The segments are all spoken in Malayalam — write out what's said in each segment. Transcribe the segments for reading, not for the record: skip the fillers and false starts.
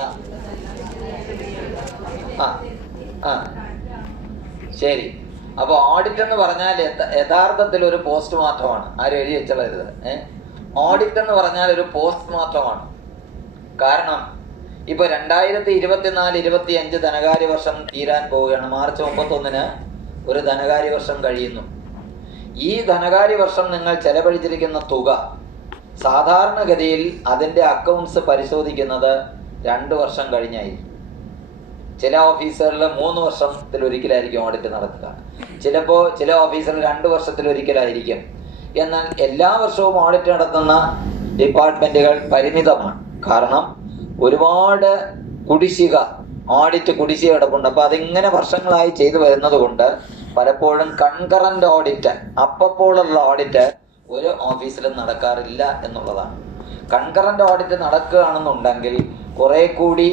ആ ആ ആ ശരി. അപ്പോൾ ഓഡിറ്റ് എന്ന് പറഞ്ഞാൽ യഥാർത്ഥത്തിൽ ഒരു പോസ്റ്റ്മോർട്ടമാണ്. ആരും എഴുതി വെച്ചത് ഓഡിറ്റ് എന്ന് പറഞ്ഞാൽ ഒരു പോസ്റ്റ്മോർട്ടമാണ്. കാരണം ഇപ്പോൾ 2024-25 ധനകാര്യ വർഷം തീരാൻ പോവുകയാണ്. മാർച്ച് 31 ഒരു ധനകാര്യ വർഷം കഴിയുന്നു. ഈ ധനകാര്യ വർഷം നിങ്ങൾ ചെലവഴിച്ചിരിക്കുന്ന തുക സാധാരണഗതിയിൽ അതിൻ്റെ അക്കൗണ്ട്സ് പരിശോധിക്കുന്നത് 2 വർഷം കഴിഞ്ഞായിരിക്കും. ചില ഓഫീസറിൽ 3 വർഷത്തിലൊരിക്കലായിരിക്കും ഓഡിറ്റ് നടക്കുക. ചിലപ്പോൾ ചില ഓഫീസറിൽ 2 വർഷത്തിലൊരിക്കലായിരിക്കും. എന്നാൽ എല്ലാ വർഷവും ഓഡിറ്റ് നടത്തുന്ന ഡിപ്പാർട്ട്മെൻറ്റുകൾ പരിമിതമാണ്. കാരണം ഒരുപാട് ഓഡിറ്റ് കുടിശ്ശിക കിടപ്പുണ്ട്. അപ്പോൾ അതിങ്ങനെ വർഷങ്ങളായി ചെയ്തു വരുന്നത് കൊണ്ട് പലപ്പോഴും കൺകറന്റ് ഓഡിറ്റ്, അപ്പോഴുള്ള ഓഡിറ്റ് ഒരു ഓഫീസിലും നടക്കാറില്ല എന്നുള്ളതാണ്. കൺകറന്റ് ഓഡിറ്റ് നടക്കുകയാണെന്നുണ്ടെങ്കിൽ കുറെ കൂടി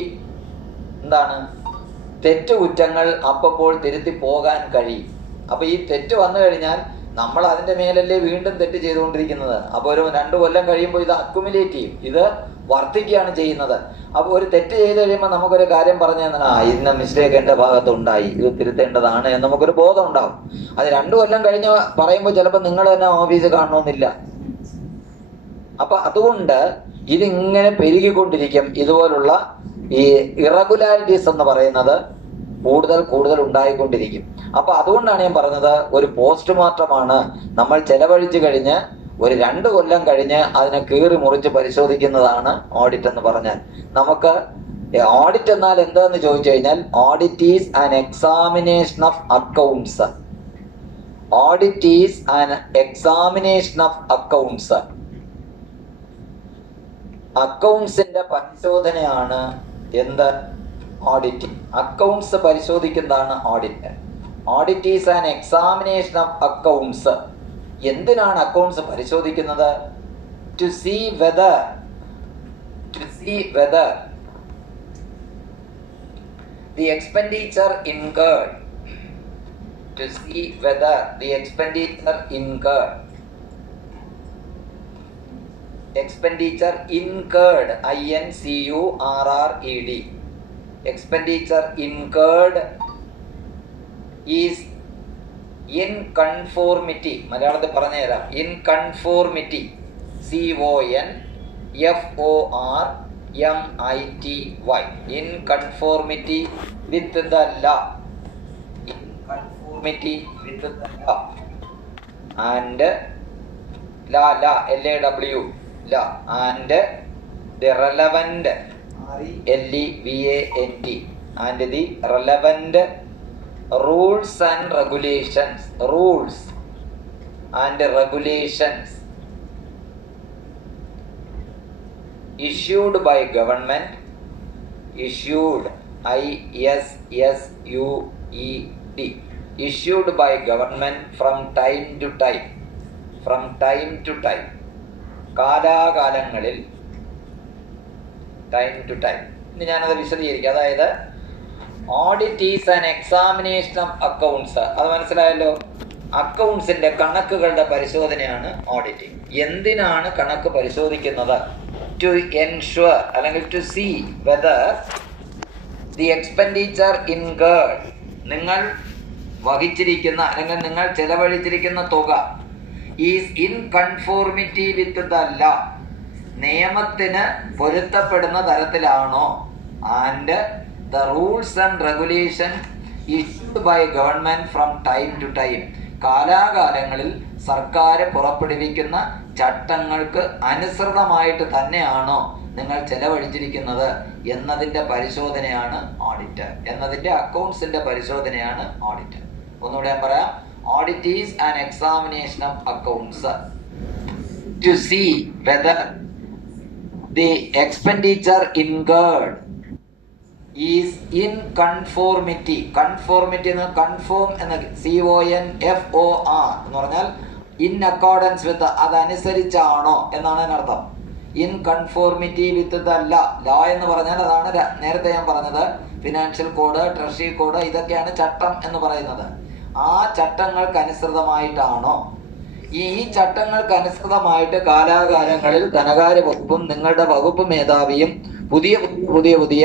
തെറ്റുകുറ്റങ്ങൾ അപ്പോൾ തിരുത്തി പോകാൻ കഴിയും. അപ്പോൾ ഈ തെറ്റ് വന്നു കഴിഞ്ഞാൽ നമ്മൾ അതിൻ്റെ മേലല്ലേ വീണ്ടും തെറ്റ് ചെയ്തുകൊണ്ടിരിക്കുന്നത്. അപ്പോൾ ഒരു 2 കൊല്ലം കഴിയുമ്പോൾ ഇത് അക്യുമുലേറ്റ് ചെയ്യും, ഇത് വർദ്ധിക്കുകയാണ് ചെയ്യുന്നത്. അപ്പോൾ ഒരു തെറ്റ് ചെയ്ത് കഴിയുമ്പോൾ നമുക്കൊരു കാര്യം പറഞ്ഞു തന്നാൽ ഇന്ന മിസ്റ്റേക്ക് എൻ്റെ ഭാഗത്തുണ്ടായി, ഇത് തിരുത്തേണ്ടതാണ് എന്ന് നമുക്കൊരു ബോധം ഉണ്ടാവും. അത് 2 കൊല്ലം കഴിഞ്ഞ് പറയുമ്പോൾ ചിലപ്പോൾ നിങ്ങൾ തന്നെ ഓഫീസ് കാണണമെന്നില്ല. അപ്പൊ അതുകൊണ്ട് ഇതിങ്ങനെ പെരുകിക്കൊണ്ടിരിക്കും. ഇതുപോലുള്ള ഈ ഇറഗുലാരിറ്റീസ് എന്ന് പറയുന്നത് കൂടുതൽ ഉണ്ടായിക്കൊണ്ടിരിക്കും. അപ്പൊ അതുകൊണ്ടാണ് ഞാൻ പറഞ്ഞത് ഒരു പോസ്റ്റ്മോർട്ടമാണ്. നമ്മൾ ചെലവഴിച്ചു കഴിഞ്ഞ് ഒരു 2 കൊല്ലം കഴിഞ്ഞ് അതിനെ കീറി മുറിച്ച് പരിശോധിക്കുന്നതാണ് ഓഡിറ്റ് എന്ന് പറഞ്ഞാൽ. നമുക്ക് ഓഡിറ്റ് എന്നാൽ എന്താന്ന് ചോദിച്ചു കഴിഞ്ഞാൽ audit is an examination of accounts. Audit is an examination of accounts. അക്കൗണ്ട്സിന്റെ പരിശോധനയാണ് എന്ത്? ഓഡിറ്റ്. അക്കൗണ്ട്സ് പരിശോധിക്കുന്നതാണ് audit. Audit is an examination of accounts. എന്തിനാണ് അക്കൗണ്ട്സ് പരിശോധിക്കുന്നത്? To see whether the expenditure incurred, to see whether the expenditure incurred, expenditure incurred, INCURRED, expenditure incurred is in conformity. മലയാളത്തിൽ പറഞ്ഞു തരാം. in conformity, CONFORMITY, in conformity with the law, in conformity with the law, and law law, and the relevant RELEVANT, and the relevant rules and regulations, issued by government, issued by government from time to time, കാലാകാലങ്ങളിൽ, time to time. ഇനി ഞാനത് വിശദീകരിക്കാം. അതായത് audit is an examination of accounts. അത് മനസ്സിലായല്ലോ. അക്കൗണ്ട്സിന്റെ കണക്കുകളുടെ പരിശോധനയാണ് ഓഡിറ്റിംഗ്. എന്തിനാണ് കണക്ക് പരിശോധിക്കുന്നത്? ടു എൻഷുർ അല്ലെങ്കിൽ to see whether the expenditure incurred, നിങ്ങൾ വഹിച്ചിരിക്കുന്ന അല്ലെങ്കിൽ നിങ്ങൾ ചെലവഴിച്ചിരിക്കുന്ന തുക is in conformity with the law, നിയമത്തിന് പൊരുത്തപ്പെടുന്ന തരത്തിലാണോ, and the rules and regulation issued by government from time to time, കാലാകാലങ്ങളിൽ സർക്കാർ പുറപ്പെടുവിക്കുന്ന ചട്ടങ്ങൾക്ക് അനുസൃതമായിട്ട് തന്നെയാണോ നിങ്ങൾ ചെലവഴിച്ചിരിക്കുന്നത് എന്നതിൻ്റെ പരിശോധനയാണ് ഓഡിറ്റ്. എന്നതിൻ്റെ അക്കൗണ്ട്സിന്റെ പരിശോധനയാണ് ഓഡിറ്റ്. ഒന്നുകൂടെ ഞാൻ പറയാം. Audit is an examination of accounts to see whether the expenditure incurred is in conformity. Conformity എന്ന് കൺഫോം എന്ന CONFOR എന്ന് പറഞ്ഞാൽ ഇൻ അക്കോർഡൻസ് വിത്ത്, അതനുസരിച്ചാണോ എന്നാണ് അതിനർത്ഥം. In conformity with the law എന്ന് പറഞ്ഞാൽ അതാണ് നേരത്തെ ഞാൻ പറഞ്ഞത്. ഫിനാൻഷ്യൽ കോഡ്, ട്രഷറി കോഡ്, ഇതൊക്കെയാണ് ചട്ടം എന്ന് പറയുന്നത്. ആ ചട്ടങ്ങൾക്ക് അനുസൃതമായിട്ടാണോ? ഈ ചട്ടങ്ങൾക്ക് അനുസൃതമായിട്ട് കാലാകാലങ്ങളിൽ ധനകാര്യ വകുപ്പും നിങ്ങളുടെ വകുപ്പ് മേധാവിയും പുതിയ പുതിയ പുതിയ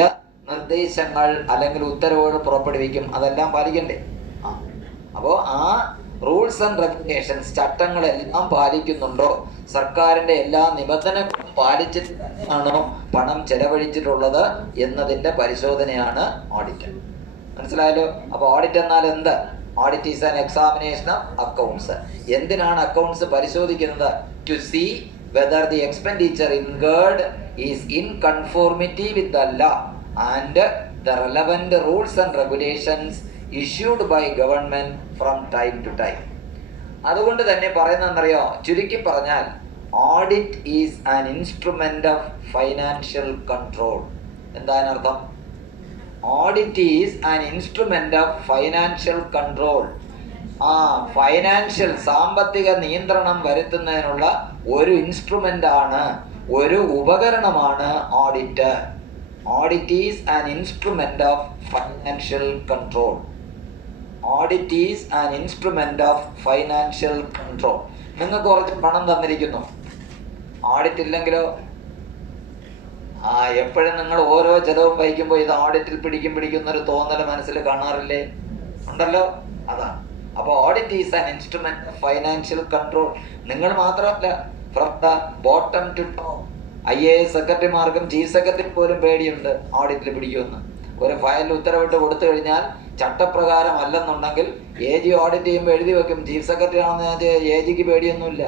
നിർദ്ദേശങ്ങൾ അല്ലെങ്കിൽ ഉത്തരവുകൾ പുറപ്പെടുവിക്കും. അതെല്ലാം പാലിക്കണ്ടേ? അപ്പോൾ ആ റൂൾസ് ആൻഡ് റെഗുലേഷൻസ്, ചട്ടങ്ങളെല്ലാം പാലിക്കുന്നുണ്ടോ, സർക്കാരിൻ്റെ എല്ലാ നിബന്ധനകളും പാലിച്ചിട്ട് തന്നെയാണോ പണം ചെലവഴിച്ചിട്ടുള്ളത് എന്നതിൻ്റെ പരിശോധനയാണ് ഓഡിറ്റ്. മനസ്സിലായല്ലോ? അപ്പോൾ ഓഡിറ്റ് എന്നാൽ എന്ത്? Audit is an examination of accounts. എന്തിനാണ് അക്കൗണ്ട്സ് പരിശോധിക്കുന്നത്? To see whether the expenditure incurred is in conformity with the law and the relevant rules and regulations issued by government from time to time. അതുകൊണ്ട് തന്നെ പറയുന്നതെന്നറിയോ? ചുരുക്കി പറഞ്ഞാൽ audit is an instrument of financial control. എന്താ അതിനർത്ഥം? Audit is an instrument of financial control. Financial, സാമ്പത്തിക നിയന്ത്രണം വരുത്തുന്നതിനുള്ള ഒരു ഇൻസ്ട്രുമെന്റ് ആണ്, ഒരു ഉപകരണമാണ് audit. Audit is an instrument of financial control. Audit is an instrument of financial control. നിങ്ങൾക്ക് കുറച്ച് പണം തന്നിരിക്കുന്നു, ഓഡിറ്റ് ഇല്ലെങ്കിലോ? എപ്പോഴും നിങ്ങൾ ഓരോ ചെലവും വഹിക്കുമ്പോൾ ഇത് ഓഡിറ്റിൽ പിടിക്കുന്നൊരു തോന്നൽ മനസ്സിൽ കാണാറില്ലേ? ഉണ്ടല്ലോ. അതാണ്. അപ്പോൾ audit is an instrument of financial control. നിങ്ങൾ മാത്രമല്ല, from the bottom to top. IAS സെക്രട്ടറിമാർക്കും ചീഫ് സെക്രട്ടറി പോലും പേടിയുണ്ട് ഓഡിറ്റിൽ പിടിക്കുമെന്ന്. ഒരു ഫയലിൽ ഉത്തരവിട്ട് കൊടുത്തു കഴിഞ്ഞാൽ ചട്ടപ്രകാരം അല്ലെന്നുണ്ടെങ്കിൽ AG ഓഡിറ്റ് ചെയ്യുമ്പോൾ എഴുതി വെക്കും ചീഫ് സെക്രട്ടറി ആണെന്ന്. AGക്ക് പേടിയൊന്നുമില്ല.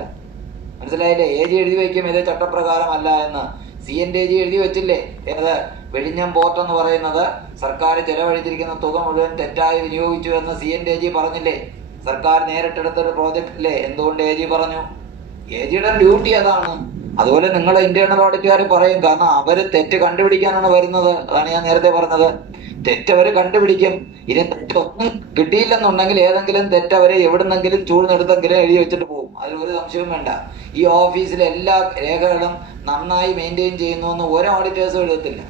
മനസ്സിലായില്ലേ? AG എഴുതി വയ്ക്കും ഇത് ചട്ടപ്രകാരം അല്ല എന്ന്. CNDG എഴുതി വെച്ചില്ലേ? ഏത്? വെളിഞ്ഞം പോർട്ട് എന്ന് പറയുന്നത് സർക്കാർ ചെലവഴിച്ചിരിക്കുന്ന തുക മുഴുവൻ തെറ്റായി വിനിയോഗിച്ചു എന്ന് CNDG പറഞ്ഞില്ലേ? സർക്കാർ നേരിട്ടെടുത്തൊരു പ്രോജക്റ്റ് അല്ലേ? എന്തുകൊണ്ട് AG പറഞ്ഞു? AGയുടെ ഡ്യൂട്ടി അതാണ്. അതുപോലെ നിങ്ങളെ ഇന്റേണൽ ഓഡിറ്റുകാർ പറയും, കാരണം അവർ തെറ്റ് കണ്ടുപിടിക്കാനാണ് വരുന്നത്. അതാണ് ഞാൻ നേരത്തെ പറഞ്ഞത്. തെറ്റവർ കണ്ടുപിടിക്കും. ഇനി തെറ്റൊന്നും കിട്ടിയില്ലെന്നുണ്ടെങ്കിൽ ഏതെങ്കിലും തെറ്റവരെ എവിടുന്നെങ്കിലും ചൂഴ്ന്നെടുത്തെങ്കിലും എഴുതി വെച്ചിട്ട് പോകും. അതിലൊരു സംശയവും വേണ്ട. ഈ ഓഫീസിലെ എല്ലാ രേഖകളും നന്നായി മെയിൻറ്റെയിൻ ചെയ്യുന്നു എന്ന് ഒരു ഓഡിറ്റേഴ്സും എഴുതത്തില്ല.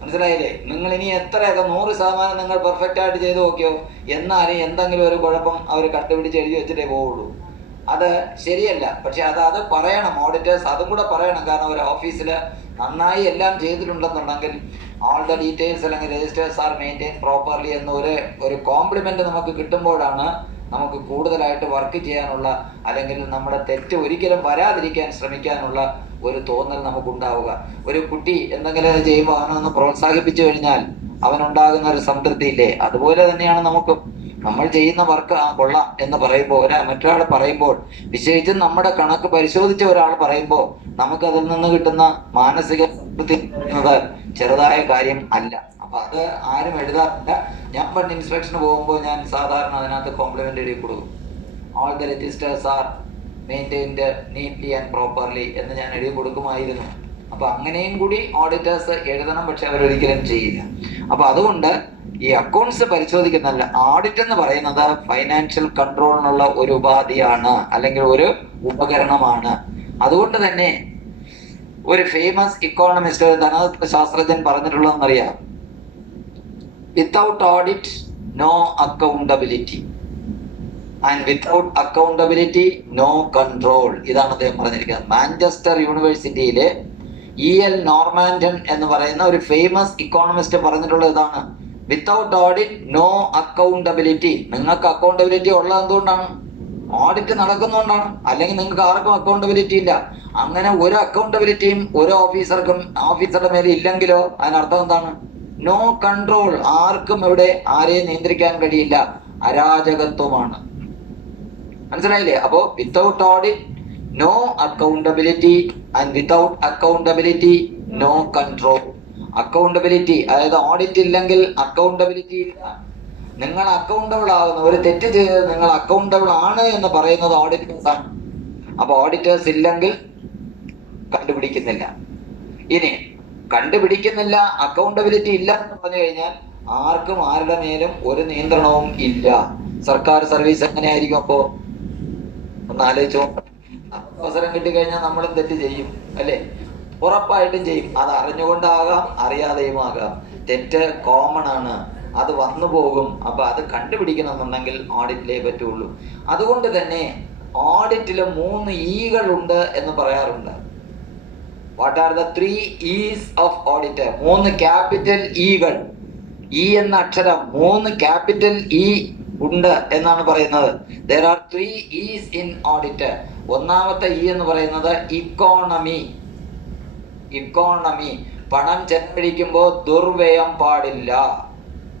മനസ്സിലായില്ലേ? നിങ്ങൾ ഇനി എത്രയൊക്കെ 100% നിങ്ങൾ പെർഫെക്റ്റ് ആയിട്ട് ചെയ്ത് നോക്കിയോ, എന്നാലും എന്തെങ്കിലും ഒരു കുഴപ്പം അവർ കണ്ടുപിടിച്ച് എഴുതി വെച്ചിട്ടേ പോവുള്ളൂ. അത് ശരിയല്ല. പക്ഷെ അത് പറയണം ഓഡിറ്റേഴ്സ്, അതും കൂടെ പറയണം. കാരണം ഒരു ഓഫീസിൽ നന്നായി എല്ലാം ചെയ്തിട്ടുണ്ടെന്നുണ്ടെങ്കിൽ ഓൾ ദ ഡീറ്റെയിൽസ് അല്ലെങ്കിൽ രജിസ്റ്റേഴ്സ് ആർ മെയിൻറ്റെയിൻ പ്രോപ്പർലി എന്ന ഒരു കോംപ്ലിമെന്റ് നമുക്ക് കിട്ടുമ്പോഴാണ് നമുക്ക് കൂടുതലായിട്ട് വർക്ക് ചെയ്യാനുള്ള, അല്ലെങ്കിൽ നമ്മുടെ തെറ്റ് ഒരിക്കലും വരാതിരിക്കാൻ ശ്രമിക്കാനുള്ള ഒരു തോന്നൽ നമുക്കുണ്ടാവുക. ഒരു കുട്ടി എന്തെങ്കിലും ചെയ്യുമ്പോൾ അവനൊന്ന് പ്രോത്സാഹിപ്പിച്ചു കഴിഞ്ഞാൽ അവനുണ്ടാകുന്ന ഒരു സംതൃപ്തി ഇല്ലേ? അതുപോലെ തന്നെയാണ് നമുക്ക് നമ്മൾ ചെയ്യുന്ന വർക്ക് കൊള്ളാം എന്ന് പറയുമ്പോൾ, മറ്റൊരാൾ പറയുമ്പോൾ, വിശേഷിച്ചും നമ്മുടെ കണക്ക് പരിശോധിച്ച ഒരാൾ പറയുമ്പോൾ നമുക്കതിൽ നിന്ന് കിട്ടുന്ന മാനസിക സംതൃപ്തി എന്നത് ചെറുതായ കാര്യം അല്ല. അപ്പൊ അത് ആരും എഴുതാറില്ല. ഞാൻ പണ്ട് ഇൻസ്പെക്ഷന് പോകുമ്പോൾ ഞാൻ സാധാരണ അതിനകത്ത് കോംപ്ലിമെന്റ് എഴുതി കൊടുക്കും. All the registers R maintained neatly and properly എന്ന് ഞാൻ എഴുതി കൊടുക്കുമായിരുന്നു. അപ്പൊ അങ്ങനെയും കൂടി ഓഡിറ്റേഴ്സ് എഴുതണം. പക്ഷെ അവരൊരിക്കലും ചെയ്യില്ല. അപ്പൊ അതുകൊണ്ട് ഈ അക്കൗണ്ട്സ് പരിശോധിക്കുന്നല്ല, ഓഡിറ്റ് എന്ന് പറയുന്നത് ഫൈനാൻഷ്യൽ കൺട്രോളിനുള്ള ഒരു ഉപാധിയാണ്, അല്ലെങ്കിൽ ഒരു ഉപകരണമാണ്. അതുകൊണ്ട് തന്നെ ഒരു ഫേമസ് ഇക്കോണമിസ്റ്റ്, ഒരു ധനശാസ്ത്രജ്ഞൻ പറഞ്ഞിട്ടുള്ളതെന്നറിയാം, without audit no accountability and without accountability no control. ഇതാണ് അദ്ദേഹം പറഞ്ഞിരിക്കുന്നത്. മാഞ്ചസ്റ്റർ യൂണിവേഴ്സിറ്റിയിലെ EL നോർമാൻഡൻ എന്ന് പറയുന്ന ഒരു ഫേമസ് ഇക്കോണമിസ്റ്റ് പറഞ്ഞിട്ടുള്ളത് ഇതാണ്: വിത്തൗട്ട് ഓഡിറ്റ് നോ അക്കൗണ്ടബിലിറ്റി. നിങ്ങൾക്ക് അക്കൗണ്ടബിലിറ്റി ഉള്ളത് എന്തുകൊണ്ടാണ്? ഓഡിറ്റ് നടക്കുന്നതുകൊണ്ടാണ്. അല്ലെങ്കിൽ നിങ്ങൾക്ക് ആർക്കും അക്കൗണ്ടബിലിറ്റി ഇല്ല. അങ്ങനെ ഒരു അക്കൗണ്ടബിലിറ്റിയും ഒരു ഓഫീസറുടെ മേലെ ഇല്ലെങ്കിലോ അതിനർത്ഥം എന്താണ്? No control. ആർക്കും ഇവിടെ ആരെയും നിയന്ത്രിക്കാൻ കഴിയില്ല. അരാജകത്വമാണ്. മനസ്സിലായില്ലേ? അപ്പോ without audit no accountability and without accountability no control. Accountability, അതായത് ഓഡിറ്റ് ഇല്ലെങ്കിൽ അക്കൗണ്ടബിലിറ്റി ഇല്ല. നിങ്ങൾ അക്കൗണ്ടബിൾ ആകുന്ന, ഒരു തെറ്റ് ചെയ്തത് നിങ്ങൾ അക്കൗണ്ടബിൾ ആണ് എന്ന് പറയുന്നത് ഓഡിറ്റേഴ്സ് ആണ്. അപ്പൊ ഓഡിറ്റേഴ്സ് ഇല്ലെങ്കിൽ കണ്ടുപിടിക്കുന്നില്ല. ഇനി കണ്ടുപിടിക്കുന്നില്ല, അക്കൗണ്ടബിലിറ്റി ഇല്ല എന്ന് പറഞ്ഞു കഴിഞ്ഞാൽ ആർക്കും ആരുടെ മേലും ഒരു നിയന്ത്രണവും ഇല്ല. സർക്കാർ സർവീസ് എങ്ങനെയായിരിക്കും? അപ്പോ ഒന്ന് ആലോചിച്ചോ. അവസരം കിട്ടിക്കഴിഞ്ഞാൽ നമ്മളും തെറ്റ് ചെയ്യും, അല്ലേ? ഉറപ്പായിട്ടും ചെയ്യും. അത് അറിഞ്ഞുകൊണ്ടാകാം, അറിയാതെയും ആകാം. തെറ്റ് കോമൺ ആണ്, അത് വന്നു പോകും. അപ്പൊ അത് കണ്ടുപിടിക്കണമെന്നുണ്ടെങ്കിൽ ഓഡിറ്റിലേ പറ്റുള്ളൂ. അതുകൊണ്ട് തന്നെ ഓഡിറ്റില് 3 ഈകളുണ്ട് എന്ന് പറയാറുണ്ട്. What are the 3 E's of audit? 3 capital ഇകൾ. ഇ എന്ന അക്ഷരം 3 ക്യാപിറ്റൽ ഇ ഉണ്ട് എന്നാണ് പറയുന്നത്. there are 3 E's in audit. ഒന്നാമത്തെ ഇ എന്ന് പറയുന്നത് ഇക്കോണമി. ഇക്കോണമി, പണം ചെലവഴിക്കുമ്പോൾ ദുർവ്യയം പാടില്ല.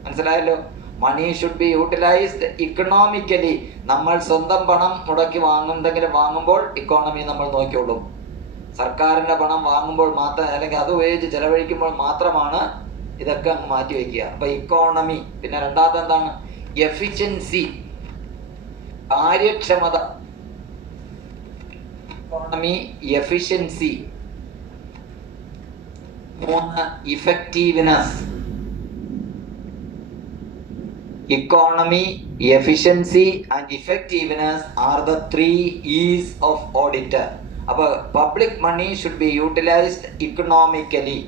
മനസ്സിലായല്ലോ? Money should be utilised economically. നമ്മൾ സ്വന്തം പണം മുടക്കി എന്തെങ്കിലും വാങ്ങുമ്പോൾ ഇക്കോണമി നമ്മൾ നോക്കിയോളും. സർക്കാരിൻ്റെ പണം വാങ്ങുമ്പോൾ മാത്രം, അല്ലെങ്കിൽ അത് ഉപയോഗിച്ച് ചെലവഴിക്കുമ്പോൾ മാത്രമാണ് ഇതൊക്കെ അങ്ങ് മാറ്റി വയ്ക്കുക. അപ്പൊ ഇക്കോണമി. പിന്നെ രണ്ടാമത്തെ എന്താണ്? എഫിഷ്യൻസി, കാര്യക്ഷമത. Economy, efficiency. 3 effectiveness. Economy, efficiency and effectiveness are the 3 E's of auditor. അപ്പോൾ public money should be utilized economically.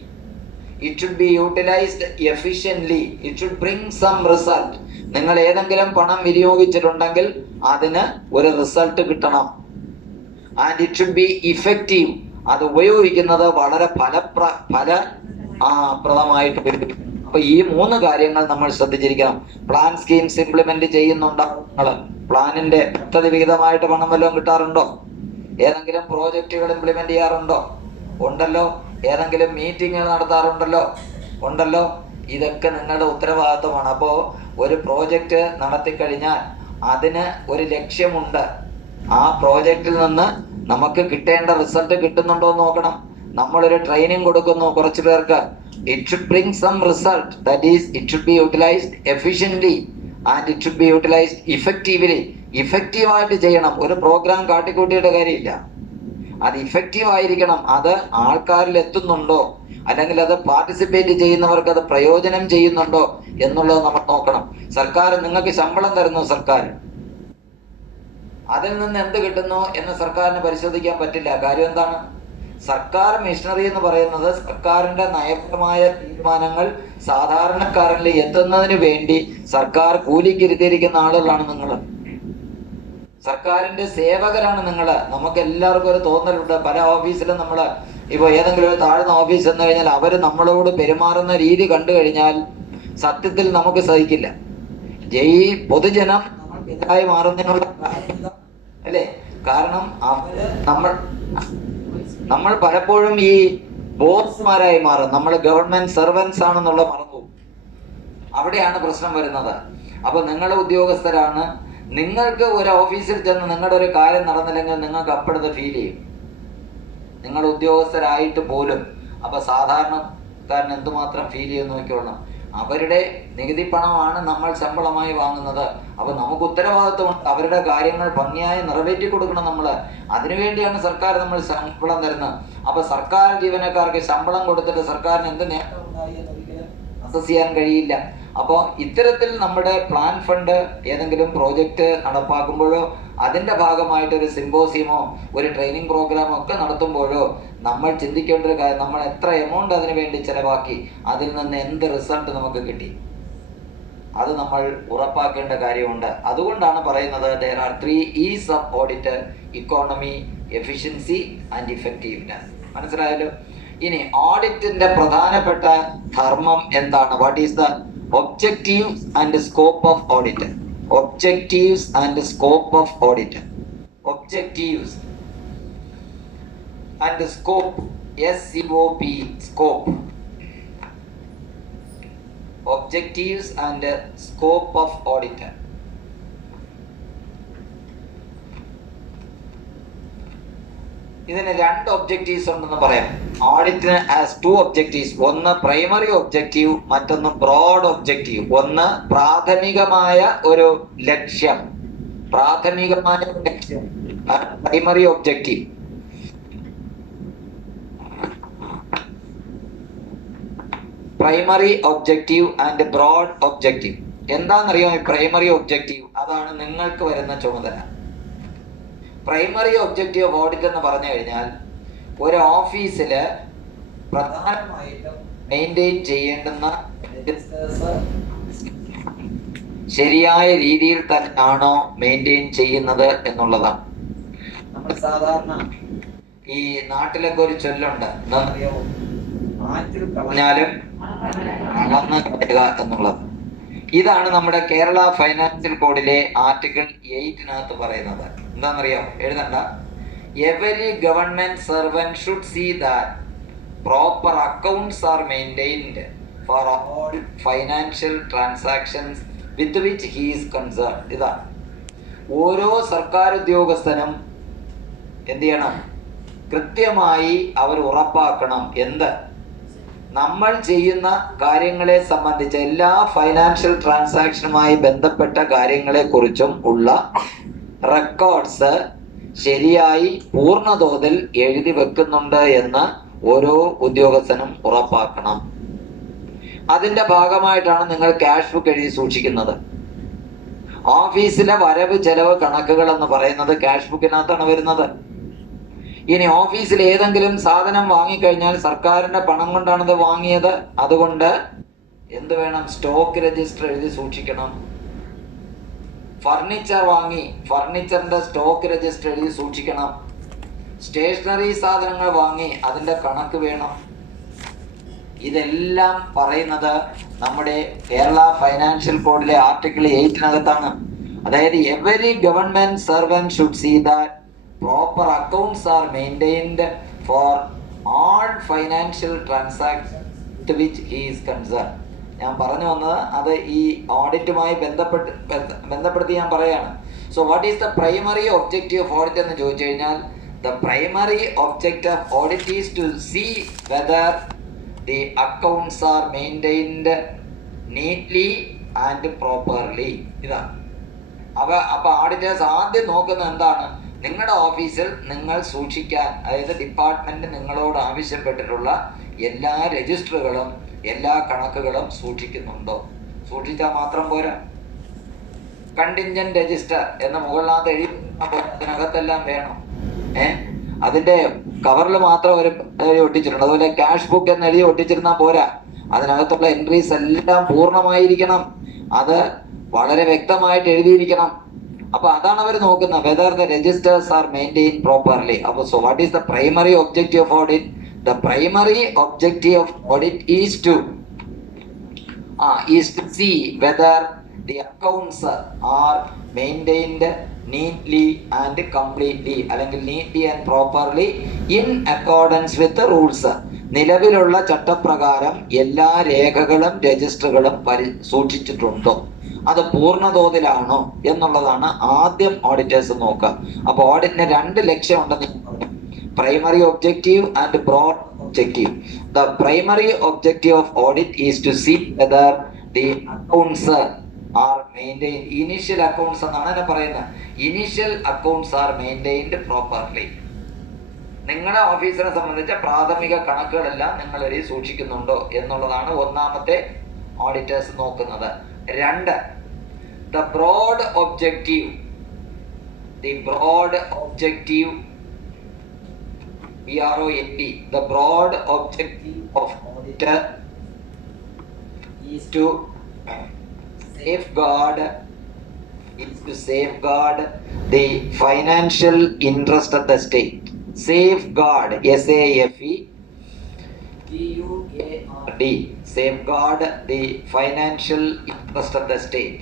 It should be utilized efficiently. It should bring some result. നിങ്ങൾ ഏതെങ്കിലും പണം വിനിയോഗിച്ചിട്ടുണ്ടെങ്കിൽ അതിന് ഒരു റിസൾട്ട് കിട്ടണം. And it should be effective. അത് ഉപയോഗിക്കുന്നത് വളരെ ഫലപ്രദമായിട്ട് വരും. അപ്പൊ ഈ 3 കാര്യങ്ങൾ നമ്മൾ ശ്രദ്ധിച്ചിരിക്കണം. പ്ലാൻ സ്കീംസ് ഇംപ്ലിമെന്റ് ചെയ്യുന്നുണ്ടോ? പ്ലാനിന്റെ പദ്ധതി വിഹിതമായിട്ട് പണം വല്ലതും കിട്ടാറുണ്ടോ? ഏതെങ്കിലും പ്രോജക്റ്റുകൾ ഇംപ്ലിമെന്റ് ചെയ്യാറുണ്ടോ? ഉണ്ടല്ലോ. ഏതെങ്കിലും മീറ്റിങ്ങുകൾ നടത്താറുണ്ടല്ലോ? ഉണ്ടല്ലോ. ഇതൊക്കെ നിങ്ങളുടെ ഉത്തരവാദിത്വമാണ്. അപ്പോൾ ഒരു പ്രോജക്റ്റ് നടത്തിക്കഴിഞ്ഞാൽ അതിന് ഒരു ലക്ഷ്യമുണ്ട്. ആ പ്രോജക്റ്റിൽ നിന്ന് നമുക്ക് കിട്ടേണ്ട റിസൾട്ട് കിട്ടുന്നുണ്ടോ എന്ന് നോക്കണം. നമ്മളൊരു ട്രെയിനിങ് കൊടുക്കുന്നു കുറച്ച് പേർക്ക്. It should bring some result. That is, it should be utilized efficiently and it should be utilized effectively. ഇഫക്റ്റീവായിട്ട് ചെയ്യണം. ഒരു പ്രോഗ്രാം കാട്ടിക്കൂട്ടിയുടെ കാര്യമില്ല. അത് ഇഫക്റ്റീവ് ആയിരിക്കണം. അത് ആൾക്കാരിൽ എത്തുന്നുണ്ടോ, അല്ലെങ്കിൽ അത് പാർട്ടിസിപ്പേറ്റ് ചെയ്യുന്നവർക്ക് അത് പ്രയോജനം ചെയ്യുന്നുണ്ടോ എന്നുള്ളത് നമ്മൾ നോക്കണം. സർക്കാർ നിങ്ങൾക്ക് ശമ്പളം തരുന്നു. സർക്കാർ അതിൽ നിന്ന് എന്ത് കിട്ടുന്നു എന്ന് സർക്കാരിന് പരിശോധിക്കാൻ പറ്റില്ല. കാര്യം എന്താണ്? സർക്കാർ മിഷണറി എന്ന് പറയുന്നത് സർക്കാരിന്റെ നയപരമായ തീരുമാനങ്ങൾ സാധാരണക്കാരിൽ എത്തുന്നതിന് വേണ്ടി സർക്കാർ കൂലിക്കിരുത്തിയിരിക്കുന്ന ആളുകളാണ് നിങ്ങൾ. സർക്കാരിന്റെ സേവകരാണ് നിങ്ങൾ. നമുക്ക് എല്ലാവർക്കും ഒരു തോന്നലുണ്ട്. പല ഓഫീസിലും നമ്മൾ ഇപ്പോൾ ഏതെങ്കിലും ഒരു താഴ്ന്ന ഓഫീസ് എന്ന് കഴിഞ്ഞാൽ അവർ നമ്മളോട് പെരുമാറുന്ന രീതി കണ്ടു കഴിഞ്ഞാൽ സത്യത്തിൽ നമുക്ക് സഹിക്കില്ല. ഈ പൊതുജനം എതിരായി മാറുന്നതിനുള്ള കാരണം അല്ലേ? കാരണം അവര് നമ്മൾ പലപ്പോഴും ഈ ബോസ്മാരായി മാറും. നമ്മൾ ഗവൺമെന്റ് സർവൻസ് ആണെന്നുള്ള മറന്നു. അവിടെയാണ് പ്രശ്നം വരുന്നത്. അപ്പൊ നിങ്ങളുടെ ഉദ്യോഗസ്ഥരാണ്. നിങ്ങൾക്ക് ഒരു ഓഫീസിൽ ചെന്ന് നിങ്ങളുടെ ഒരു കാര്യം നടന്നില്ലെങ്കിൽ നിങ്ങൾക്ക് അപ്പോഴത്തെ ഫീൽ ചെയ്യും, നിങ്ങൾ ഉദ്യോഗസ്ഥരായിട്ട് പോലും. അപ്പൊ സാധാരണക്കാരന് എന്തുമാത്രം ഫീൽ ചെയ്യുന്നു നോക്കിക്കൊള്ളണം. അവരുടെ നികുതി പണമാണ് നമ്മൾ ശമ്പളമായി വാങ്ങുന്നത്. അപ്പൊ നമുക്ക് ഉത്തരവാദിത്വമുണ്ട്. അവരുടെ കാര്യങ്ങൾ ഭംഗിയായി നിറവേറ്റി കൊടുക്കണം നമ്മൾ. അതിനുവേണ്ടിയാണ് സർക്കാർ നമ്മൾ ശമ്പളം തരുന്നത്. അപ്പൊ സർക്കാർ ജീവനക്കാർക്ക് ശമ്പളം കൊടുത്തിട്ട് സർക്കാരിന് എന്ത് നേട്ടം ഉണ്ടായി എന്നൊരിക്കലും അസസ് ചെയ്യാൻ കഴിയില്ല. അപ്പോൾ ഇത്തരത്തിൽ നമ്മുടെ പ്ലാൻ ഫണ്ട് ഏതെങ്കിലും പ്രോജക്റ്റ് നടപ്പാക്കുമ്പോഴോ അതിൻ്റെ ഭാഗമായിട്ട് ഒരു സിമ്പോസിയമോ ഒരു ട്രെയിനിങ് പ്രോഗ്രാമോ ഒക്കെ നടത്തുമ്പോഴോ നമ്മൾ ചിന്തിക്കേണ്ട ഒരു കാര്യം, നമ്മൾ എത്ര എമൗണ്ട് അതിനു വേണ്ടി ചിലവാക്കി, അതിൽ നിന്ന് എന്ത് റിസൾട്ട് നമുക്ക് കിട്ടി, അത് നമ്മൾ ഉറപ്പാക്കേണ്ട കാര്യമുണ്ട്. അതുകൊണ്ടാണ് പറയുന്നത് there are 3 E's of audit: economy, efficiency and effectiveness. മനസ്സിലായല്ലോ? ഇനി ഓഡിറ്റിന്റെ പ്രധാനപ്പെട്ട ധർമ്മം എന്താണ്? What is the objectives and scope of audit? Objectives and scope of audit. Objectives and scope. SCOP, scope. Objectives and scope of audit. ഇതിന് 2 ഒബ്ജക്റ്റീവ്സ് ഉണ്ടെന്ന് പറയാം. ഓഡിറ്റിന് ആസ് 2 ഒബ്ജക്റ്റീവ്സ്. ഒന്ന് പ്രൈമറി ഒബ്ജക്റ്റീവ്, മറ്റൊന്ന് ബ്രോഡ് ഒബ്ജക്റ്റീവ്. ഒന്ന് പ്രാഥമികമായ ഒരു ലക്ഷ്യം, പ്രാഥമികമായ ലക്ഷ്യം, primary objective. Primary objective and broad objective. എന്താണെന്നറിയാമോ ഈ പ്രൈമറി ഒബ്ജക്റ്റീവ്? അതാണ് നിങ്ങൾക്ക് വരുന്ന ചുമതല. പ്രൈമറി ഒബ്ജക്റ്റീവ് ഓഫ് ഓഡിറ്റ് എന്ന് പറഞ്ഞു കഴിഞ്ഞാൽ ഒരു ഓഫീസിൽ പ്രധാനമായിട്ടും മെയിൻറ്റെയിൻ ചെയ്യേണ്ടുന്ന ശരിയായ രീതിയിൽ തന്നെയാണോ മെയിൻറ്റെയിൻ ചെയ്യുന്നത് എന്നുള്ളതാണ്. നമ്മൾ സാധാരണ ഈ നാട്ടിലൊക്കെ ഒരു ചൊല്ലുണ്ട്, എന്താണെന്നറിയാമോ? ആറ്റിൽ കളഞ്ഞാലും അളന്ന് കളയുക എന്നുള്ളത്. ഇതാണ് നമ്മുടെ കേരള ഫൈനാൻഷ്യൽ കോഡിലെ ആർട്ടിക്കിൾ 8 പറയുന്നത്. എന്താണെന്നറിയാമോ? എഴുതണ്ട. Every government servant should see that proper accounts are maintained for all financial transactions with which he is concern. ഇതാണ് ഓരോ സർക്കാർ ഉദ്യോഗസ്ഥനും എന്ത് ചെയ്യണം? കൃത്യമായി അവർ ഉറപ്പാക്കണം. എന്ത്? നമ്മൾ ചെയ്യുന്ന കാര്യങ്ങളെ സംബന്ധിച്ച എല്ലാ ഫൈനാൻഷ്യൽ ട്രാൻസാക്ഷനുമായി ബന്ധപ്പെട്ട കാര്യങ്ങളെ കുറിച്ചും ഉള്ള റെക്കോർഡ്സ് ശരിയായി പൂർണ്ണതോതിൽ എഴുതി വെക്കുന്നുണ്ട് എന്ന് ഓരോ ഉദ്യോഗസ്ഥനും ഉറപ്പാക്കണം. അതിന്റെ ഭാഗമായിട്ടാണ് നിങ്ങൾ ക്യാഷ് ബുക്ക് എഴുതി സൂക്ഷിക്കുന്നത്. ഓഫീസിലെ വരവ് ചെലവ് കണക്കുകൾ എന്ന് പറയുന്നത് ക്യാഷ് ബുക്കിനകത്താണ് വരുന്നത്. ഇനി ഓഫീസിൽ ഏതെങ്കിലും സാധനം വാങ്ങിക്കഴിഞ്ഞാൽ സർക്കാരിന്റെ പണം കൊണ്ടാണത് വാങ്ങിയത്, അതുകൊണ്ട് എന്ത് വേണം? സ്റ്റോക്ക് രജിസ്റ്റർ എഴുതി സൂക്ഷിക്കണം. ഫർണിച്ചർ വാങ്ങി, ഫർണിച്ചറിന്റെ സ്റ്റോക്ക് രജിസ്റ്റർ എഴുതി സൂക്ഷിക്കണം. സ്റ്റേഷനറി സാധനങ്ങൾ വാങ്ങി, അതിന്റെ കണക്ക് വേണം. ഇതെല്ലാം പറയുന്നത് നമ്മുടെ കേരള ഫൈനാൻഷ്യൽ കോഡിലെ ആർട്ടിക്കിൾ 8 അതായത് every government servant should see that proper accounts are maintained for all financial transactions to which he is concerned. ഞാൻ പറഞ്ഞു വന്നത് അത് ഈ ഓഡിറ്റുമായി ബന്ധപ്പെടുത്തി ഞാൻ പറയാണ്. So what is the primary objective of audit എന്ന് ചോദിച്ചു കഴിഞ്ഞാൽ, the primary object of audit is to see whether the accounts are maintained neatly and properly. ഇതാണ്. അപ്പൊ ഓഡിറ്റേഴ്സ് ആദ്യം നോക്കുന്നത് എന്താണ്? നിങ്ങളുടെ ഓഫീസിൽ നിങ്ങൾ സൂക്ഷിക്കാൻ, അതായത് ഡിപ്പാർട്ട്മെന്റ് നിങ്ങളോട് ആവശ്യപ്പെട്ടിട്ടുള്ള എല്ലാ രജിസ്റ്ററുകളും എല്ലാ കണക്കുകളും സൂക്ഷിക്കുന്നുണ്ടോ? സൂക്ഷിച്ചാൽ മാത്രം പോരാ. കണ്ടിൻജന്റ് രജിസ്റ്റർ എന്ന മുകളിനകത്ത് എഴുതി അതിനകത്തെല്ലാം വേണം. അതിന്റെ കവറിൽ മാത്രം ഒരു ഒട്ടിച്ചിട്ടുണ്ട്. അതുപോലെ ക്യാഷ് ബുക്ക് എന്ന് എഴുതി ഒട്ടിച്ചിരുന്നാൽ പോരാ. അതിനകത്തുള്ള എൻട്രീസ് എല്ലാം പൂർണ്ണമായിരിക്കണം. അത് വളരെ വ്യക്തമായിട്ട് എഴുതിയിരിക്കണം. അപ്പൊ അതാണ് അവർ നോക്കുന്നത്, whether the registers are maintain properly. അപ്പൊ so what is the primary objective of audit? The primary objective of audit is to see whether the accounts are maintained neatly and completely, അല്ലെങ്കിൽ neatly and properly in accordance with rules. നിലവിലുള്ള ചട്ടപ്രകാരം എല്ലാ രേഖകളും രജിസ്റ്ററുകളും സൂക്ഷിച്ചിട്ടുണ്ടോ, അത് പൂർണ്ണതോതിലാണോ എന്നുള്ളതാണ് ആദ്യം ഓഡിറ്റേഴ്സ് നോക്കുക. അപ്പൊ ഓഡിറ്റിന് 2 ലക്ഷ്യമുണ്ടെന്ന് പറഞ്ഞു, primary objective and broad objective. The primary objective of audit is to see whether the accounts are maintain. Initial accounts എന്നാണ് എന്നെ പറയുന്നത്. Initial accounts are maintained properly. നിങ്ങളുടെ ഓഫീസിനെ സംബന്ധിച്ച പ്രാഥമിക കണക്കുകളെല്ലാം നിങ്ങൾ എഴുതി സൂക്ഷിക്കുന്നുണ്ടോ എന്നുള്ളതാണ് ഒന്നാമത്തെ ഓഡിറ്റേഴ്സ് നോക്കുന്നത്. 2, the broad objective. The broad objective, BROAD, the broad objective of auditor is to safeguard the financial interest of the state. Safeguard, SAFEGUARD, safeguard the financial interest of the state.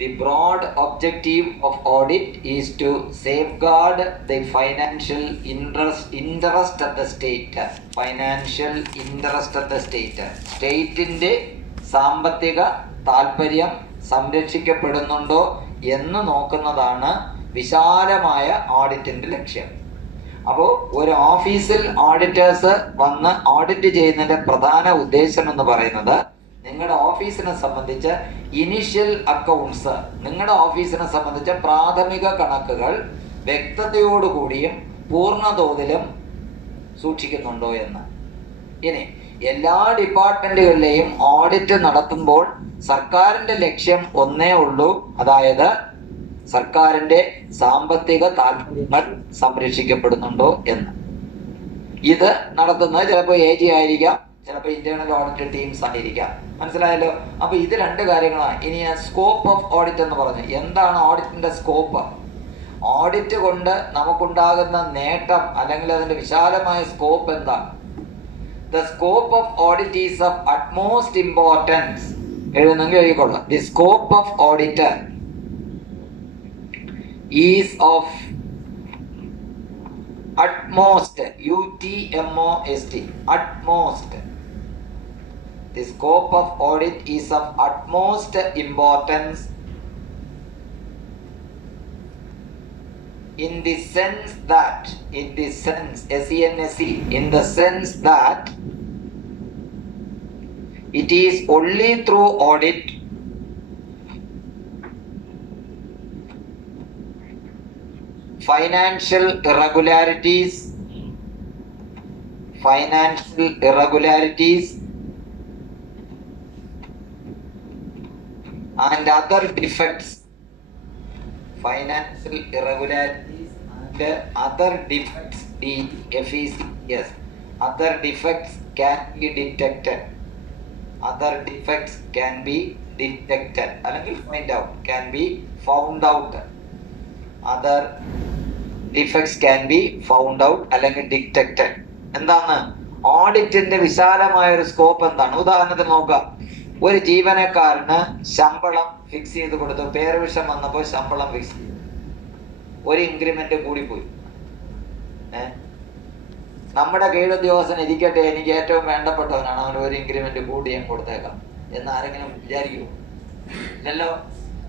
The broad objective of audit is to safeguard the financial interest of the state. Financial interest of the state. സ്റ്റേറ്റിന്റെ സാമ്പത്തിക താല്പര്യം സംരക്ഷിക്കപ്പെടുന്നുണ്ടോ എന്ന് നോക്കുന്നതാണ് വിശാലമായ ഓഡിറ്റിന്റെ ലക്ഷ്യം. അപ്പോൾ ഒരു ഓഫീസിൽ ഓഡിറ്റേഴ്സ് വന്ന് ഓഡിറ്റ് ചെയ്യുന്നതിന്റെ പ്രധാന ഉദ്ദേശം എന്ന് പറയുന്നത്, നിങ്ങളുടെ ഓഫീസിനെ സംബന്ധിച്ച് ഇനിഷ്യൽ അക്കൗണ്ട്സ്, നിങ്ങളുടെ ഓഫീസിനെ സംബന്ധിച്ച പ്രാഥമിക കണക്കുകൾ വ്യക്തതയോടുകൂടിയും പൂർണ്ണതോതിലും സൂക്ഷിക്കുന്നുണ്ടോ എന്ന്. ഇനി എല്ലാ ഡിപ്പാർട്ട്മെന്റുകളിലെയും ഓഡിറ്റ് നടത്തുമ്പോൾ സർക്കാരിന്റെ ലക്ഷ്യം ഒന്നേ ഉള്ളൂ, അതായത് സർക്കാരിന്റെ സാമ്പത്തിക താല്പര്യങ്ങൾ സംരക്ഷിക്കപ്പെടുന്നുണ്ടോ എന്ന്. ഇത് നടത്തുന്നത് ചിലപ്പോൾ AG ആയിരിക്കാം, ചിലപ്പോൾ ഇന്റേണൽ ഓഡിറ്റ് ടീംസ് ആയിരിക്കാം. മനസ്സിലായല്ലോ? അപ്പൊ ഇത് 2 കാര്യങ്ങളാണ്. ഇനി സ്കോപ്പ് ഓഫ് ഓഡിറ്റ് എന്ന് പറഞ്ഞു. എന്താണ് ഓഡിറ്റിന്റെ സ്കോപ്പ്? ഓഡിറ്റ് കൊണ്ട് നമുക്കുണ്ടാകുന്ന നേട്ടം അല്ലെങ്കിൽ അതിന്റെ വിശാലമായ സ്കോപ്പ് എന്താണ്? The scope of audit is of utmost importance. എഴുതുന്നെങ്കിൽ എഴുതിക്കൊള്ളാം. The scope of auditor is of utmost, utmost, utmost. The scope of audit is of utmost importance in the sense that, in the sense, S-E-N-S-E, in the sense that it is only through audit financial irregularities and other defects, financial irregularities and other defects, D-F-E-C-S, other defects can be detected. Other defects can be detected. അല്ലെങ്കിൽ find out, can be found out. Other defects can be found out അല്ലെങ്കിൽ detected. എന്താണ് ഓഡിറ്റിന്റെ വിശാലമായ ഒരു സ്കോപ്പ് എന്താണ്? ഉദാഹരണത്തിന് നോക്കുക, ഒരു ജീവനക്കാരന് ശമ്പളം ഫിക്സ് ചെയ്ത് കൊടുത്തു, പേർവിഷം വന്നപ്പോൾ ശമ്പളം ഫിക്സ് ചെയ്തു, ഒരു ഇൻക്രിമെന്റ് കൂടിപ്പോയി. നമ്മുടെ കീഴുദ്യോഗസ്ഥൻ ഇരിക്കട്ടെ, എനിക്ക് ഏറ്റവും വേണ്ടപ്പെട്ടവനാണ്, അവന് ഒരു ഇൻക്രിമെന്റ് കൂടി ഞാൻ കൊടുത്തേക്കാം എന്ന് ആരെങ്കിലും വിചാരിക്കുമോ? ഇല്ലല്ലോ.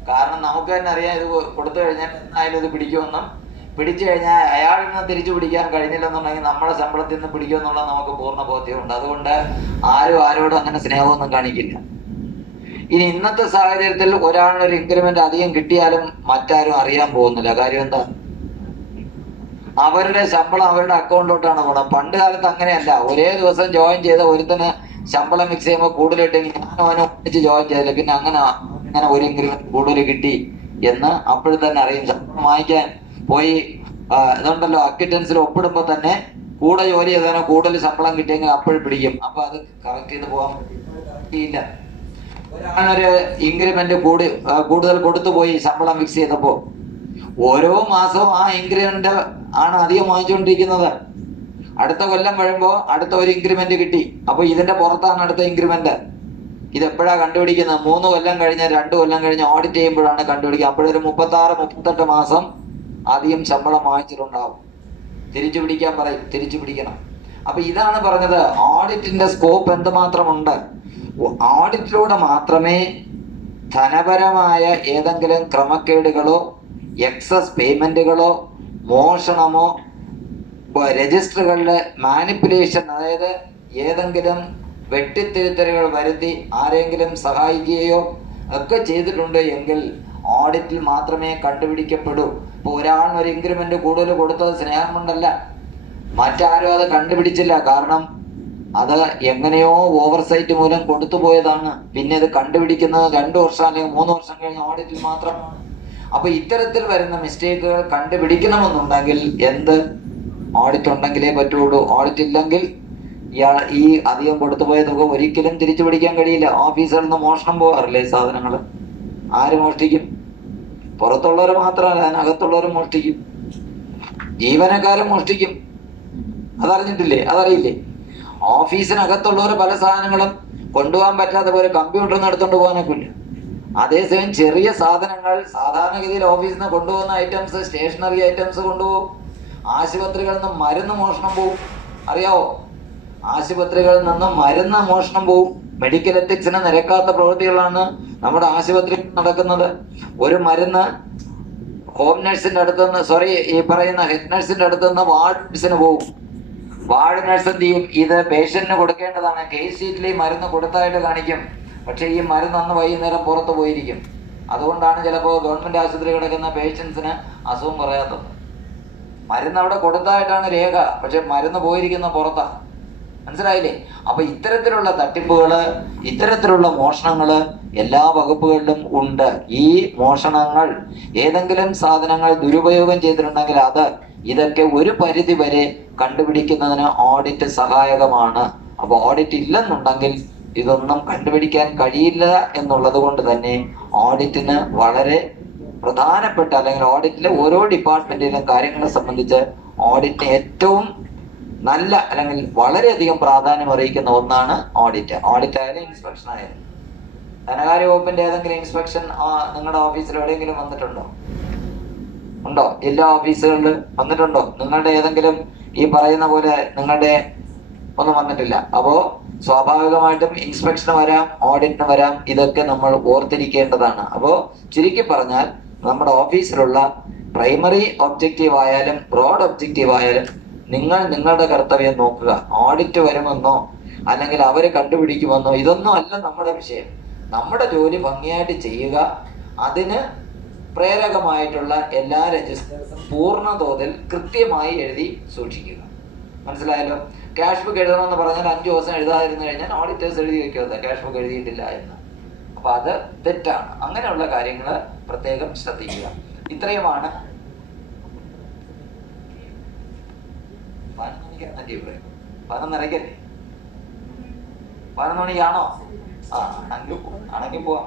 കാരണം നമുക്ക് തന്നെ അറിയാം, ഇത് കൊടുത്തു കഴിഞ്ഞാൽ എന്നായാലും ഇത് പിടിക്കുമെന്നും, പിടിച്ചു കഴിഞ്ഞാൽ അയാളിൽ നിന്ന് തിരിച്ചു പിടിക്കാൻ കഴിഞ്ഞില്ലെന്നുണ്ടെങ്കിൽ നമ്മളെ ശമ്പളത്തിൽ നിന്ന് പിടിക്കുമെന്നുള്ള നമുക്ക് പൂർണ്ണ ബോധ്യമുണ്ട്. അതുകൊണ്ട് ആരും ആരോടും അങ്ങനെ സ്നേഹമൊന്നും കാണിക്കില്ല. ഇനി ഇന്നത്തെ സാഹചര്യത്തിൽ ഒരാളിനൊരു ഇൻക്രിമെന്റ് അധികം കിട്ടിയാലും മറ്റാരും അറിയാൻ പോകുന്നില്ല. കാര്യം എന്താ? അവരുടെ ശമ്പളം അവരുടെ അക്കൗണ്ടിലോട്ടാണ് പോകണം. പണ്ട് കാലത്ത് അങ്ങനെയല്ല. ഒരേ ദിവസം ജോയിൻ ചെയ്ത ഒരുത്തന് ശമ്പളം ഫിക്സ് ചെയ്യുമ്പോൾ കൂടുതലിട്ടെങ്കിൽ ഞാനും അവനെ ഒന്നിച്ച് ജോയിൻ ചെയ്തില്ല, പിന്നെ അങ്ങനെ ഒരു ഇൻക്രിമെന്റ് കൂടുതൽ കിട്ടി എന്ന് അപ്പോൾ തന്നെ അറിയും. ശമ്പളം വാങ്ങിക്കാൻ പോയി ഇതുണ്ടല്ലോ, അക്വിറ്റൻസിൽ ഒപ്പിടുമ്പോൾ തന്നെ കൂടെ ജോലി ചെയ്തതിനോ കൂടുതൽ ശമ്പളം കിട്ടിയെങ്കിൽ അപ്പോഴും പിടിക്കും. അപ്പൊ അത് കറക്റ്റ് ചെയ്ത് പോകാൻ പറ്റിയില്ല. ഒരാളൊരു ഇൻക്രിമെന്റ് കൂടുതൽ കൊടുത്തു പോയി ശമ്പളം ഫിക്സ് ചെയ്തപ്പോ ഓരോ മാസവും ആ ഇൻക്രിമെന്റ് ആണ് അധികം വാങ്ങിച്ചുകൊണ്ടിരിക്കുന്നത്. അടുത്ത കൊല്ലം വരുമ്പോ അടുത്ത ഒരു ഇൻക്രിമെന്റ് കിട്ടി, അപ്പൊ ഇതിന്റെ പുറത്താണ് അടുത്ത ഇൻക്രിമെന്റ്. ഇതെപ്പോഴാ കണ്ടുപിടിക്കുന്നത്? 3 കൊല്ലം കഴിഞ്ഞ് 2 കൊല്ലം കഴിഞ്ഞ് ഓഡിറ്റ് ചെയ്യുമ്പോഴാണ് കണ്ടുപിടിക്കുക. അപ്പോഴൊരു 36-38 മാസം അധികം ശമ്പളം വാങ്ങിച്ചിട്ടുണ്ടാവും. തിരിച്ചു പിടിക്കാൻ പറയും, തിരിച്ചു പിടിക്കണം. അപ്പൊ ഇതാണ് പറഞ്ഞത്, ഓഡിറ്റിന്റെ സ്കോപ്പ് എന്തുമാത്രമുണ്ട്. ഓഡിറ്റിലൂടെ മാത്രമേ ധനപരമായ ഏതെങ്കിലും ക്രമക്കേടുകളോ എക്സസ് പേയ്മെന്റുകളോ മോഷണമോ രജിസ്റ്ററുകളിലെ മാനിപ്പുലേഷൻ, അതായത് ഏതെങ്കിലും വെട്ടിത്തിരുത്തലുകൾ വരുത്തി ആരെങ്കിലും സഹായിക്കുകയോ ഒക്കെ ചെയ്തിട്ടുണ്ട് എങ്കിൽ ഓഡിറ്റിൽ മാത്രമേ കണ്ടുപിടിക്കപ്പെടൂ. ഇപ്പോൾ ഒരാളിന് ഒരു ഇൻക്രിമെന്റ് കൂടുതൽ കൊടുത്തത് സ്നേഹം കൊണ്ടല്ല, മറ്റാരും അത് കണ്ടുപിടിച്ചില്ല. കാരണം അത് എങ്ങനെയോ ഓവർസൈറ്റ് മൂലം കൊടുത്തു പോയതാണ്. പിന്നെ ഇത് കണ്ടുപിടിക്കുന്നത് 2 വർഷം അല്ലെങ്കിൽ 3 വർഷം കഴിഞ്ഞ് ഓഡിറ്റിൽ മാത്രമാണ്. അപ്പൊ ഇത്തരത്തിൽ വരുന്ന മിസ്റ്റേക്കുകൾ കണ്ടുപിടിക്കണമെന്നുണ്ടെങ്കിൽ ഓഡിറ്റ് ഉണ്ടെങ്കിലേ പറ്റുള്ളൂ. ഓഡിറ്റ് ഇല്ലെങ്കിൽ ഈ അധികം കൊടുത്തുപോയ തുക ഒരിക്കലും തിരിച്ചു പിടിക്കാൻ കഴിയില്ല. ഓഫീസിൽ നിന്ന് മോഷണം പോകാറില്ലേ സാധനങ്ങൾ? ആര് മോഷ്ടിക്കും? പുറത്തുള്ളവർ മാത്രമല്ല, അതിനകത്തുള്ളവർ മോഷ്ടിക്കും, ജീവനക്കാരും മോഷ്ടിക്കും. അതറിഞ്ഞിട്ടില്ലേ? അതറിയില്ലേ? ഓഫീസിനകത്തുള്ളവർ പല സാധനങ്ങളും കൊണ്ടുപോകാൻ പറ്റാത്ത പോലെ കമ്പ്യൂട്ടറിൽ നിന്ന് എടുത്തോണ്ട് പോകാനൊക്കെ ഇല്ല. അതേസമയം ചെറിയ സാധനങ്ങൾ സാധാരണഗതിയിൽ ഓഫീസിൽ നിന്ന് കൊണ്ടുപോകുന്ന ഐറ്റംസ്, സ്റ്റേഷനറി ഐറ്റംസ് കൊണ്ടുപോകും. ആശുപത്രികളിൽ നിന്ന് മരുന്ന് മോഷണം പോവും, അറിയാവോ? ആശുപത്രികളിൽ നിന്ന് മരുന്ന് മോഷണം പോവും. മെഡിക്കൽ എത്തിക്സിന് നിരക്കാത്ത പ്രവൃത്തികളാണ് നമ്മുടെ ആശുപത്രിയിൽ നടക്കുന്നത്. ഒരു മരുന്ന് ഹോം നഴ്സിന്റെ അടുത്തുനിന്ന് ഈ പറയുന്ന ഹെഡ് നഴ്സിന്റെ അടുത്തുനിന്ന് വാർഡ് നഴ്സിന് പോകും. വാർഡ് നഴ്സ് എന്ത് ചെയ്യും? ഇത് പേഷ്യന്റിന് കൊടുക്കേണ്ടതാണ്. കേസ് ഷീറ്റിൽ ഈ മരുന്ന് കൊടുത്തായിട്ട് കാണിക്കും, പക്ഷെ ഈ മരുന്ന് അന്ന് വൈകുന്നേരം പുറത്ത് പോയിരിക്കും. അതുകൊണ്ടാണ് ചിലപ്പോൾ ഗവൺമെന്റ് ആശുപത്രി കിടക്കുന്ന പേഷ്യൻസിന് അസുഖം പറയാത്തത്. മരുന്ന് അവിടെ കൊടുത്തായിട്ടാണ് രേഖ, പക്ഷെ മരുന്ന് പോയിരിക്കുന്ന പുറത്താണ്. മനസ്സിലായില്ലേ? അപ്പൊ ഇത്തരത്തിലുള്ള തട്ടിപ്പുകള്, ഇത്തരത്തിലുള്ള മോഷണങ്ങള് എല്ലാ വകുപ്പുകളിലും ഉണ്ട്. ഈ മോഷണങ്ങൾ, ഏതെങ്കിലും സാധനങ്ങൾ ദുരുപയോഗം ചെയ്തിട്ടുണ്ടെങ്കിൽ ഇതൊക്കെ ഒരു പരിധി വരെ കണ്ടുപിടിക്കുന്നതിന് ഓഡിറ്റ് സഹായകമാണ്. അപ്പൊ ഓഡിറ്റ് ഇല്ലെന്നുണ്ടെങ്കിൽ ഇതൊന്നും കണ്ടുപിടിക്കാൻ കഴിയില്ല എന്നുള്ളത് കൊണ്ട് തന്നെ ഓഡിറ്റിന് വളരെ പ്രധാനപ്പെട്ട അല്ലെങ്കിൽ ഓഡിറ്റിലെ ഓരോ ഡിപ്പാർട്ട്മെന്റിലും കാര്യങ്ങളെ സംബന്ധിച്ച് ഓഡിറ്റിന് ഏറ്റവും നല്ല അല്ലെങ്കിൽ വളരെയധികം പ്രാധാന്യം അറിയിക്കുന്ന ഒന്നാണ് ഓഡിറ്റ്. ഓഡിറ്റ് ആയാലും ഇൻസ്പെക്ഷൻ ആയാലും. ധനകാര്യ വകുപ്പിന്റെ ഏതെങ്കിലും ഇൻസ്പെക്ഷൻ നിങ്ങളുടെ ഓഫീസിൽ എവിടെയെങ്കിലും വന്നിട്ടുണ്ടോ? ഉണ്ടോ? ജില്ലാ ഓഫീസുകളിൽ വന്നിട്ടുണ്ടോ? നിങ്ങളുടെ ഏതെങ്കിലും ഈ പറയുന്ന പോലെ നിങ്ങളുടെ ഒന്നും വന്നിട്ടില്ല. അപ്പോ സ്വാഭാവികമായിട്ടും ഇൻസ്പെക്ഷന് വരാം, ഓഡിറ്റിന് വരാം. ഇതൊക്കെ നമ്മൾ ഓർത്തിരിക്കേണ്ടതാണ്. അപ്പോ ചുരുക്കി പറഞ്ഞാൽ നമ്മുടെ ഓഫീസിലുള്ള പ്രൈമറി ഒബ്ജക്റ്റീവ് ആയാലും ബ്രോഡ് ഒബ്ജക്റ്റീവ് ആയാലും നിങ്ങൾ നിങ്ങളുടെ കർത്തവ്യം നോക്കുക. ഓഡിറ്റ് വരുമെന്നോ അല്ലെങ്കിൽ അവര് കണ്ടുപിടിക്കുമെന്നോ ഇതൊന്നും അല്ല നമ്മുടെ വിഷയം. നമ്മുടെ ജോലി ഭംഗിയായിട്ട് ചെയ്യുക. അതിന് പ്രേരകമായിട്ടുള്ള എല്ലാ രജിസ്റ്റേഴ്സും പൂർണ്ണ തോതിൽ കൃത്യമായി എഴുതി സൂക്ഷിക്കുക. മനസ്സിലായല്ലോ? ക്യാഷ് ബുക്ക് എഴുതണമെന്ന് പറഞ്ഞാൽ 5 ദിവസം എഴുതാതിരുന്നു കഴിഞ്ഞാൽ ഓഡിറ്റേഴ്സ് എഴുതി വെക്കുന്നത് ക്യാഷ് ബുക്ക് എഴുതിയിട്ടില്ല എന്ന്. അപ്പൊ അത് തെറ്റാണ്. അങ്ങനെയുള്ള കാര്യങ്ങൾ പ്രത്യേകം ശ്രദ്ധിക്കുക. ഇത്രയുമാണ് 11 മണിക്ക് 11:30 11 മണിക്കാണോ? ആണെങ്കിൽ പോവാം.